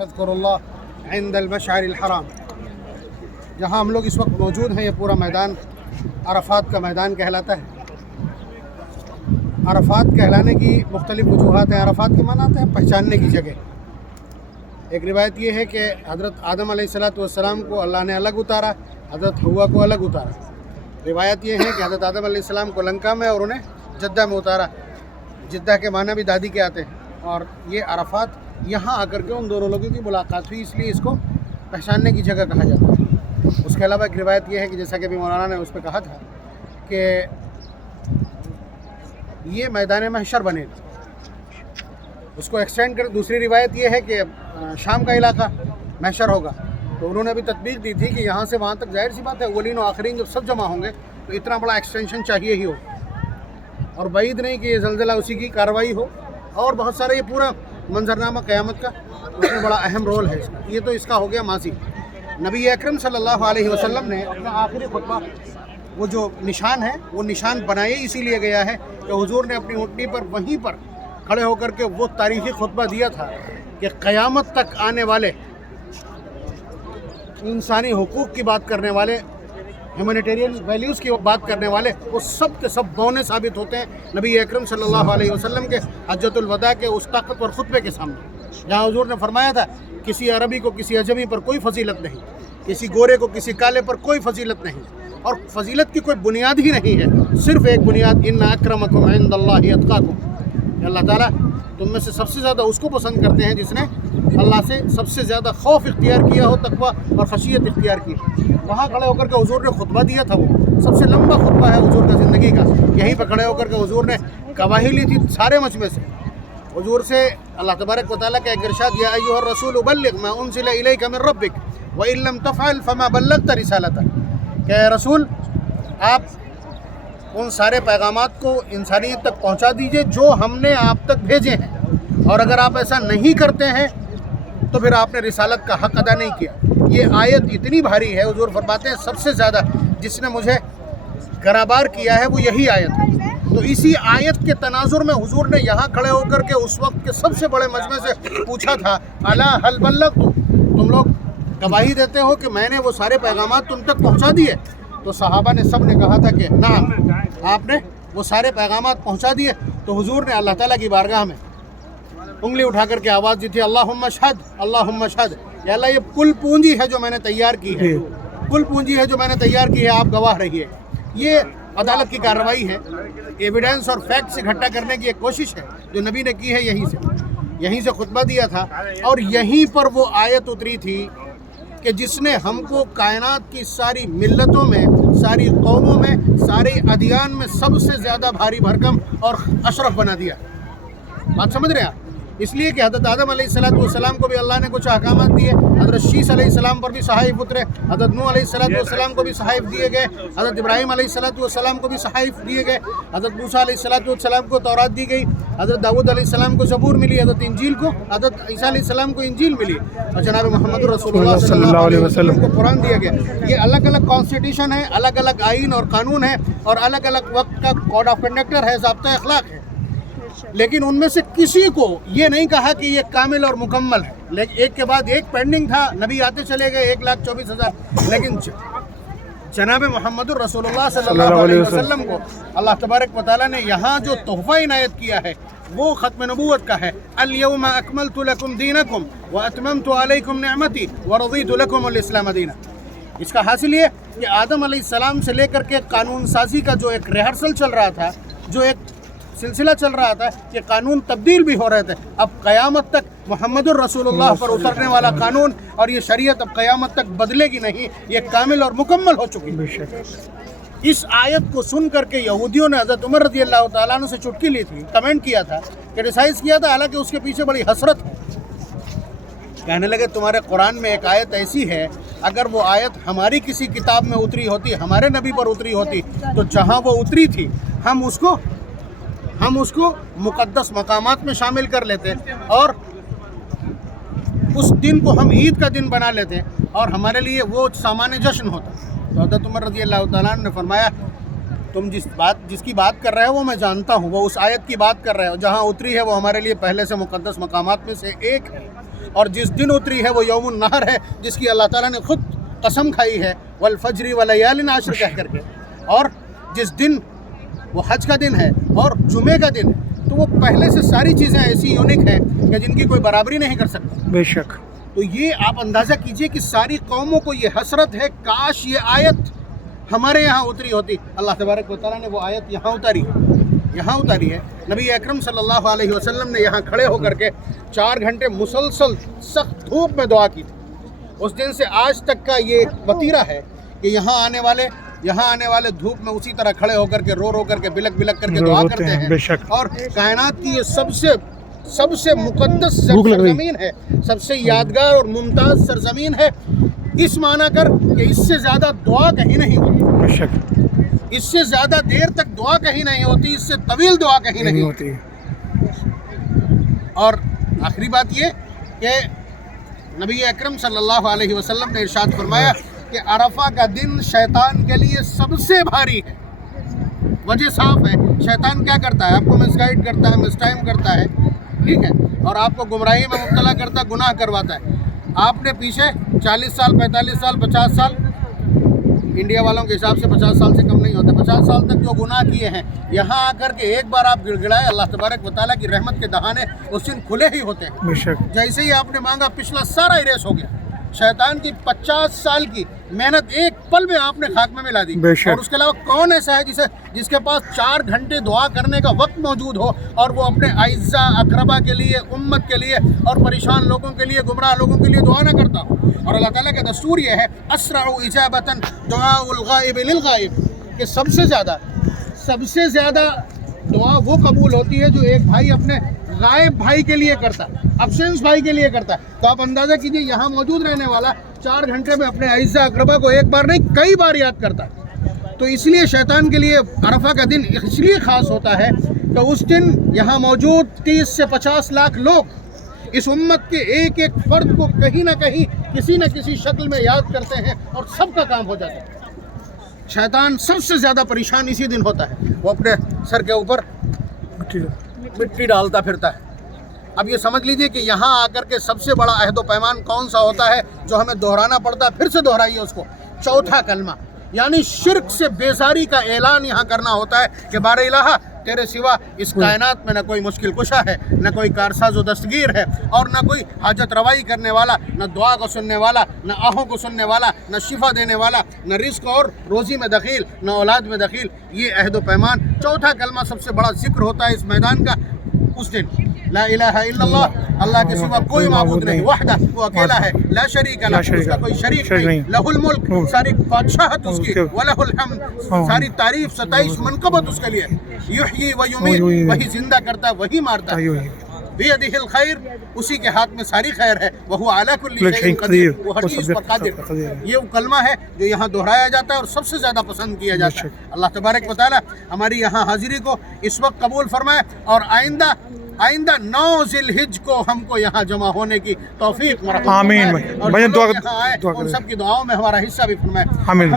فاذکروا عند المشعر الحرام، جہاں ہم لوگ اس وقت موجود ہیں، یہ پورا میدان عرفات کا میدان کہلاتا ہے۔ عرفات کہلانے کی مختلف وجوہات ہیں۔ عرفات کے معنی آتے ہیں پہچاننے کی جگہ۔ ایک روایت یہ ہے کہ حضرت آدم علیہ السلام کو اللہ نے الگ اتارا، حضرت حوا کو الگ اتارا۔ روایت یہ ہے کہ حضرت آدم علیہ السلام کو لنکا میں اور انہیں جدہ میں اتارا۔ جدہ کے معنی بھی دادی کے آتے ہیں، اور یہ عرفات یہاں آ کر کے ان دونوں لوگوں کی ملاقات ہوئی، اس لیے اس کو پہچاننے کی جگہ کہا جاتا ہے۔ اس کے علاوہ ایک روایت یہ ہے کہ جیسا کہ ابھی مولانا نے اس پہ کہا تھا کہ یہ میدان محشر بنے گا، اس کو ایکسٹینڈ کر دوسری روایت یہ ہے کہ شام کا علاقہ محشر ہوگا۔ تو انہوں نے بھی تطبیق دی تھی کہ یہاں سے وہاں تک ظاہر سی بات ہے اولین و آخرین جب سب جمع ہوں گے تو اتنا بڑا ایکسٹینشن چاہیے ہی ہو، اور بعید نہیں کہ یہ زلزلہ اسی کی کارروائی ہو، اور بہت سارے یہ پورا منظرنامہ قیامت کا اس میں بڑا اہم رول ہے اس کا۔ یہ تو اس کا ہو گیا ماضی۔ نبی اکرم صلی اللہ علیہ وسلم نے اپنا آخری خطبہ، وہ جو نشان ہے وہ نشان بنائے اسی لیے گیا ہے کہ حضور نے اپنی اونٹنی پر وہیں پر کھڑے ہو کر کے وہ تاریخی خطبہ دیا تھا کہ قیامت تک آنے والے انسانی حقوق کی بات کرنے والے، ہیومینیٹیرین ویلیوز کی بات کرنے والے، وہ سب کے سب بونے ثابت ہوتے ہیں نبی اکرم صلی اللہ علیہ وسلم کے حجۃ الوداع کے اس طاقتور خطبے کے سامنے، جہاں حضور نے فرمایا تھا کسی عربی کو کسی عجمی پر کوئی فضیلت نہیں، کسی گورے کو کسی کالے پر کوئی فضیلت نہیں، اور فضیلت کی کوئی بنیاد ہی نہیں ہے، صرف ایک بنیاد، ان اکرمکم عند اللہ اتقاکم، کہ اللہ تعالیٰ تم میں سے سب سے زیادہ اس کو پسند کرتے ہیں جس نے اللہ سے سب سے زیادہ خوف اختیار کیا ہو، تقویٰ اور خشیت اختیار کی۔ وہاں کھڑے ہو کر کے حضور نے خطبہ دیا تھا، وہ سب سے لمبا خطبہ ہے حضور کا زندگی کا۔ یہیں پہ کھڑے ہو کر کے حضور نے گواہی لی تھی سارے مجمع سے۔ حضور سے اللہ تبارک و تعالیٰ کا ایک ارشاد، یا ایھا الرسول بلغ ما انزل الیک من ربک وان لم تفعل فما بلغت رسالتہ، کہ اے رسول آپ ان سارے پیغامات کو انسانیت تک پہنچا دیجئے جو ہم نے آپ تک بھیجے ہیں، اور اگر آپ ایسا نہیں کرتے ہیں تو پھر آپ نے رسالت کا حق ادا نہیں کیا۔ یہ آیت اتنی بھاری ہے، حضور فرماتے ہیں سب سے زیادہ جس نے مجھے گرابار کیا ہے وہ یہی آیت ہے۔ تو اسی آیت کے تناظر میں حضور نے یہاں کھڑے ہو کر کے اس وقت کے سب سے بڑے مجمع سے پوچھا تھا، الا هل بلغت، تم لوگ گواہی دیتے ہو کہ میں نے وہ سارے پیغامات تم تک پہنچا دیے؟ تو صحابہ نے سب نے کہا تھا کہ نعم، آپ نے وہ سارے پیغامات پہنچا دیے۔ تو حضور نے اللہ تعالیٰ کی بارگاہ میں انگلی اٹھا کر کے آواز دی تھی، اللہم اشہد، اللہم اشہد، یا اللہ یہ کل پونجی ہے جو میں نے تیار کی ہے، کل پونجی ہے جو میں نے تیار کی ہے، آپ گواہ رہیے۔ یہ عدالت کی کارروائی ہے، ایویڈنس اور فیکٹس اکٹھا کرنے کی ایک کوشش ہے جو نبی نے کی ہے۔ یہیں سے خطبہ دیا تھا، اور یہیں پر وہ آیت اتری تھی کہ جس نے ہم کو کائنات کی ساری ملتوں میں، ساری قوموں میں، سارے ادیان میں سب سے زیادہ بھاری بھرکم اور اشرف بنا دیا۔ بات سمجھ رہے ہیں آپ؟ اس لیے کہ حضرت آدم علیہ السلام کو بھی اللہ نے کچھ احکامات دیے، حضرت شیس علیہ السلام پر بھی صحائف اترے، حضرت نوح علیہ السلام کو بھی صحائف دیے گئے، حضرت ابراہیم علیہ السلام کو بھی صحائف دیے گئے، حضرت موسیٰ علیہ السلام کو تورات دی گئی، حضرت داؤد علیہ السلام کو زبور ملی، حضرت عیسیٰ علیہ السلام کو انجیل ملی، اور جناب محمد رسول اللہ صلی اللہ علیہ وسلم کو قرآن دیا گیا۔ یہ الگ الگ کانسٹیٹیوشن ہے، الگ الگ آئین اور قانون ہے، اور الگ الگ وقت کا کوڈ آف کنڈکٹر ہے، ضابطۂ اخلاق ہے، لیکن ان میں سے کسی کو یہ نہیں کہا کہ یہ کامل اور مکمل ہے۔ لیکن ایک کے بعد ایک پینڈنگ تھا، نبی آتے چلے گئے 1,24,000، لیکن جناب محمد رسول اللہ صلی اللہ علیہ وسلم کو اللہ تبارک و تعالیٰ نے یہاں جو تحفہ عنایت کیا ہے وہ ختم نبوت کا ہے۔ الیوم اکملت لکم دینکم واتممت علیکم نعمتی ورضیت لکم الاسلام دینا۔ اس کا حاصل یہ کہ آدم علیہ السلام سے لے کر کے قانون سازی کا جو ایک ریہرسل چل رہا تھا، جو ایک سلسلہ چل رہا تھا کہ قانون تبدیل بھی ہو رہے تھے، اب قیامت تک محمد الرسول اللہ پر اترنے والا قانون اور یہ شریعت اب قیامت تک بدلے گی نہیں، یہ کامل اور مکمل ہو چکی ہے۔ اس آیت کو سن کر کے یہودیوں نے حضرت عمر رضی اللہ تعالیٰ عنہ سے چٹکی لی تھی، کمنٹ کیا تھا، کرٹیسائز کیا تھا، حالانکہ اس کے پیچھے بڑی حسرت ہے۔ کہنے لگے تمہارے قرآن میں ایک آیت ایسی ہے، اگر وہ آیت ہماری کسی کتاب میں اتری ہوتی، ہمارے نبی پر اتری ہوتی، تو جہاں وہ اتری تھی ہم اس کو مقدس مقامات میں شامل کر لیتے، اور اس دن کو ہم عید کا دن بنا لیتے، اور ہمارے لیے وہ سامان جشن ہوتا۔ تو حضرت عمر رضی اللہ تعالیٰ عنہ نے فرمایا، تم جس کی بات کر رہے ہو وہ میں جانتا ہوں، وہ اس آیت کی بات کر رہے ہو، جہاں اتری ہے وہ ہمارے لیے پہلے سے مقدس مقامات میں سے ایک ہے، اور جس دن اتری ہے وہ یوم النحر ہے، جس کی اللہ تعالیٰ نے خود قسم کھائی ہے والفجر ولیال عشر کہہ کر کے، اور جس دن وہ حج کا دن ہے اور جمعے کا دن ہے، تو وہ پہلے سے ساری چیزیں ایسی یونیک ہیں کہ جن کی کوئی برابری نہیں کر سکتا۔ بے شک۔ تو یہ آپ اندازہ کیجئے کہ ساری قوموں کو یہ حسرت ہے، کاش یہ آیت ہمارے یہاں اتری ہوتی۔ اللہ تبارک و تعالیٰ نے وہ آیت یہاں اتاری ہے۔ نبی اکرم صلی اللہ علیہ وسلم نے یہاں کھڑے ہو کر کے 4 گھنٹے مسلسل سخت دھوپ میں دعا کی تھی۔ اس دن سے آج تک کا یہ وتیرہ ہے کہ یہاں آنے والے دھوپ میں اسی طرح کھڑے ہو کر کے رو کر کے بلک کر کے دعا کرتے ہیں۔ اور کائنات کی یہ سب سے مقدس سرزمین ہے، سب سے یادگار اور ممتاز سرزمین ہے، اس معنی کر کہ اس سے زیادہ دعا کہیں نہیں ہوتی، اس سے زیادہ دیر تک دعا کہیں نہیں ہوتی، اس سے طویل دعا کہیں نہیں ہوتی۔ اور آخری بات یہ کہ نبی اکرم صلی اللہ علیہ وسلم نے ارشاد فرمایا کہ عرفہ کا دن شیطان کے لیے سب سے بھاری ہے۔ وجہ صاف ہے، شیطان کیا کرتا ہے؟ آپ کو مس گائیڈ کرتا ہے، مس ٹائم کرتا ہے، ٹھیک ہے، اور آپ کو گمراہی میں مبتلا کرتا ہے، گناہ کرواتا ہے۔ آپ نے پیچھے 40 سال 45 سال 50 سال، انڈیا والوں کے حساب سے 50 سال سے کم نہیں ہوتے، 50 سال تک جو گناہ کیے ہیں، یہاں آ کر کے ایک بار آپ گڑ گڑائے، اللہ تبارک و تعالیٰ کی رحمت کے دہانے اس دن کھلے ہی ہوتے ہیں۔ جیسے ہی آپ نے مانگا، پچھلا سارا اریز ہو گیا۔ شیطان کی 50 سال کی محنت ایک پل میں آپ نے خاک میں ملا دی۔ اور اس کے علاوہ کون ایسا ہے جس کے پاس 4 گھنٹے دعا کرنے کا وقت موجود ہو اور وہ اپنے اعزا اقربا کے لیے، امت کے لیے اور پریشان لوگوں کے لیے، گمراہ لوگوں کے لیے دعا نہ کرتا ہو؟ اور اللہ تعالیٰ کا دستور یہ ہے، اسرع اجابتاً دعاء الغائب للغائب، کہ سب سے زیادہ دعا وہ قبول ہوتی ہے جو ایک بھائی اپنے غائب بھائی کے لیے کرتا ہے، ابسینس بھائی کے لیے کرتا ہے۔ تو آپ اندازہ کیجئے، یہاں موجود رہنے والا 4 گھنٹے میں اپنے اعزا اقربا کو ایک بار نہیں کئی بار یاد کرتا ہے۔ تو اس لیے شیطان کے لیے عرفہ کا دن اس لیے خاص ہوتا ہے کہ اس دن یہاں موجود 30 سے 50 لاکھ لوگ اس امت کے ایک ایک فرد کو کہیں نہ کہیں کسی نہ کسی شکل میں یاد کرتے ہیں اور سب کا کام ہو جاتا ہے۔ شیطان سب سے زیادہ پریشان اسی دن ہوتا ہے، وہ اپنے سر کے اوپر مٹی ڈالتا پھرتا ہے۔ اب یہ سمجھ لیجئے کہ یہاں آ کر کے سب سے بڑا عہد و پیمان کون سا ہوتا ہے جو ہمیں دہرانا پڑتا ہے؟ پھر سے دہرائیے اس کو، چوتھا کلمہ، یعنی شرک سے بیزاری کا اعلان یہاں کرنا ہوتا ہے کہ بار الہ، تیرے سوا اس کائنات میں نہ کوئی مشکل کشا ہے، نہ کوئی کارساز و دستگیر ہے، اور نہ کوئی حاجت روائی کرنے والا، نہ دعا کو سننے والا، نہ آہوں کو سننے والا، نہ شفا دینے والا، نہ رزق اور روزی میں دخیل، نہ اولاد میں دخیل۔ یہ عہد و پیمان، چوتھا کلمہ سب سے بڑا ذکر ہوتا ہے اس میدان کا اس دن۔ لا الہ الا اللہ، اللہ کے سوا کوئی معبود نہیں، وحدہ، وہ اکیلا ہے، لا شریک لہ، اس کا کوئی شریک نہیں، لہ الملک، ساری بادشاہت اس کی، ولہ الحمد، ساری تعریف ستائش منقبت اس کے لیے، یحیی و یمیت، وہی زندہ کرتا ہے، وہی مارتا ہے، بیدہ الخیر، اسی کے ہاتھ میں ساری خیر ہے، وہو علی کل شیء قدیر، وہ ہر چیز پر قادر۔ یہ وہ کلمہ ہے جو یہاں دہرایا جاتا ہے اور سب سے زیادہ پسند کیا جاتا ہے۔ اللہ تبارک و تعالی ہماری یہاں حاضری کو اس وقت قبول فرمائے، اور آئندہ 9 ذی الحج کو ہم کو یہاں جمع ہونے کی توفیق مرحبا۔ آمین۔ اور جو لوگ یہاں آئے ان سب کی دعاؤں میں ہمارا حصہ بھی فرمائے۔ آمین۔